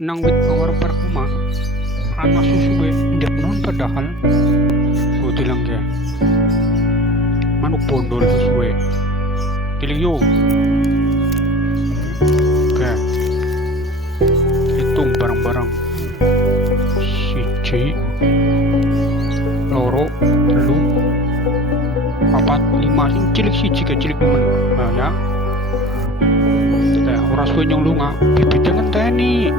nang wit awar perkuma anak susuwe ndak non padahal bilang ke manuk bondol susuwe tiling yo ke hitung barang-barang siji loro telu papat lima sing cilik siji ke cilik men ya ora suwe nyong lunga bibit ngenteni